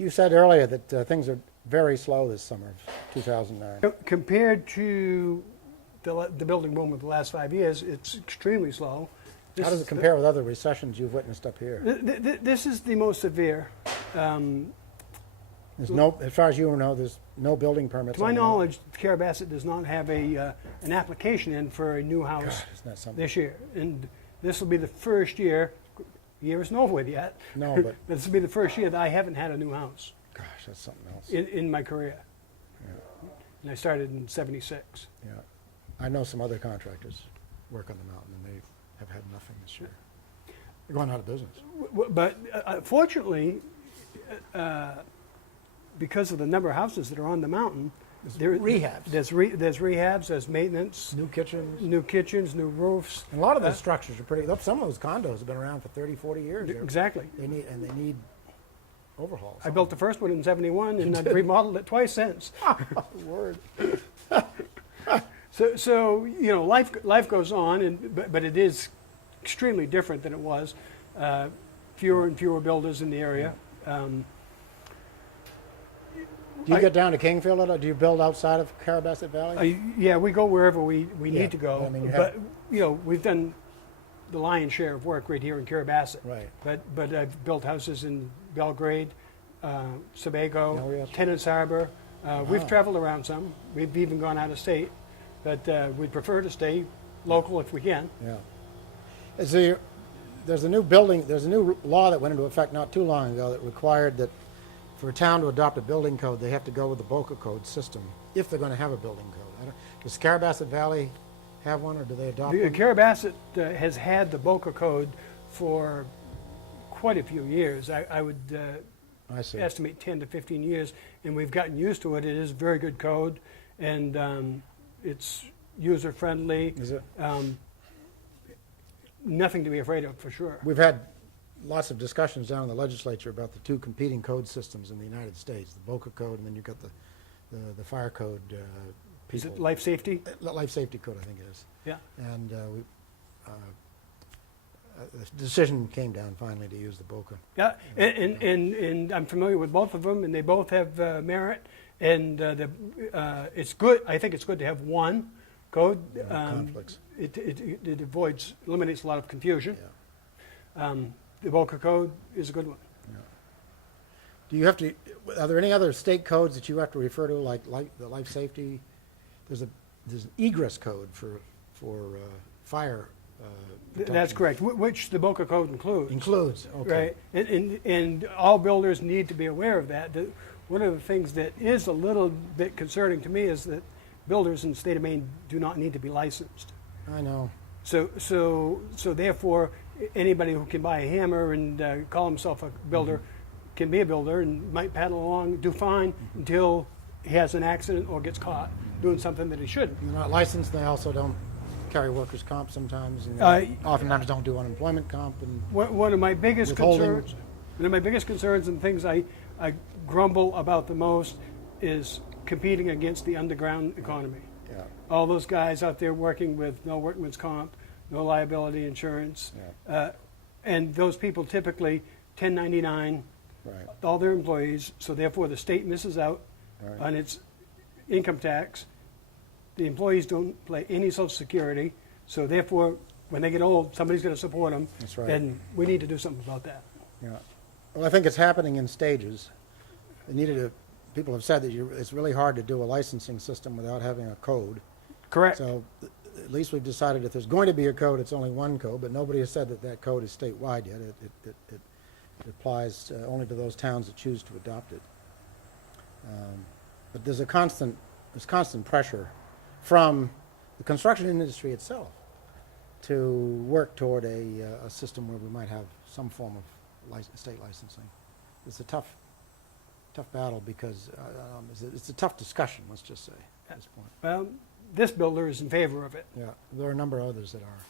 You said earlier that things are very slow this summer of 2009. Compared to the building boom of the last 5 years, it's extremely slow. How does it compare with other recessions you've witnessed up here? This is the most severe. There's no, as far as you know, there's no building permits. To my knowledge, Carrabassett does not have an application in for a new house God, isn't that something? this year. And this will be the first year, year isn't over with yet. No, but this will be the first year that I haven't had a new house gosh, that's something else. in my career. Yeah. And I started in '76. Yeah, I know some other contractors work on the mountain, and they have had nothing this year. They're going out of business. But fortunately, because of the number of houses that are on the mountain, Rehabs. There's rehabs, there's maintenance, New kitchens. new roofs. And a lot of those structures are pretty, some of those condos have been around for 30, 40 years. Exactly. They need overhauls. I built the first one in '71, and I've remodeled it twice since. Word. So you know, life goes on, but it is extremely different than it was. Fewer and fewer builders in the area. Do you get down to Kingfield at all? Do you build outside of Carrabassett Valley? Yeah, we go wherever we Yeah, need to go. I mean, but you know, we've done the lion's share of work right here in Carrabassett. Right. But I've built houses in Belgrade, Sebago, Oh, yes. Tennant's Harbor. We've traveled around some. We've even gone out of state, but we'd prefer to stay local if we can. Yeah. There's a new law that went into effect not too long ago that required that for a town to adopt a building code, they have to go with the Boca code system if they're going to have a building code. Does Carrabassett Valley have one, or do they adopt one? Carrabassett has had the Boca code for quite a few years. I would I see. estimate 10 to 15 years, and we've gotten used to it. It is a very good code, and it's user-friendly. Is it? Nothing to be afraid of, for sure. We've had lots of discussions down in the legislature about the two competing code systems in the United States, the Boca code, and then you've got the fire code Is people. it life safety? Life safety code, I think it is. Yeah. And the decision came down finally to use the Boca. Yeah, and I'm familiar with both of them, and they both have merit, and it's good. I think it's good to have one code. Conflicts. It eliminates a lot of confusion. Yeah. The Boca code is a good one. Do you have to? Are there any other state codes that you have to refer to, like the life safety? There's an egress code for fire. That's correct. Which the Boca code includes. Includes. Okay. Right, and all builders need to be aware of that. One of the things that is a little bit concerning to me is that builders in the state of Maine do not need to be licensed. I know. So therefore, anybody who can buy a hammer and call himself a builder can be a builder and might paddle along, do fine until he has an accident or gets caught doing something that he shouldn't. They're not licensed. They also don't carry workers' comp sometimes, and they oftentimes don't do unemployment comp. And one of my biggest withholding. concerns and things I grumble about the most is competing against the underground economy. Yeah. All those guys out there working with no workman's comp, no liability insurance, and those people typically 1099 Right. all their employees, so therefore the state misses out Right. on its income tax. The employees don't pay any Social Security, so therefore when they get old, somebody's going to support them. That's right. And we need to do something about that. Yeah. Well, I think it's happening in stages. People have said that it's really hard to do a licensing system without having a code. Correct. So at least we've decided if there's going to be a code, it's only one code, but nobody has said that code is statewide yet. It applies only to those towns that choose to adopt it. But there's constant pressure from the construction industry itself to work toward a system where we might have some form of state licensing. It's a tough battle because it's a tough discussion, let's just say, at this point. Well, this builder is in favor of it. Yeah, there are a number of others that are.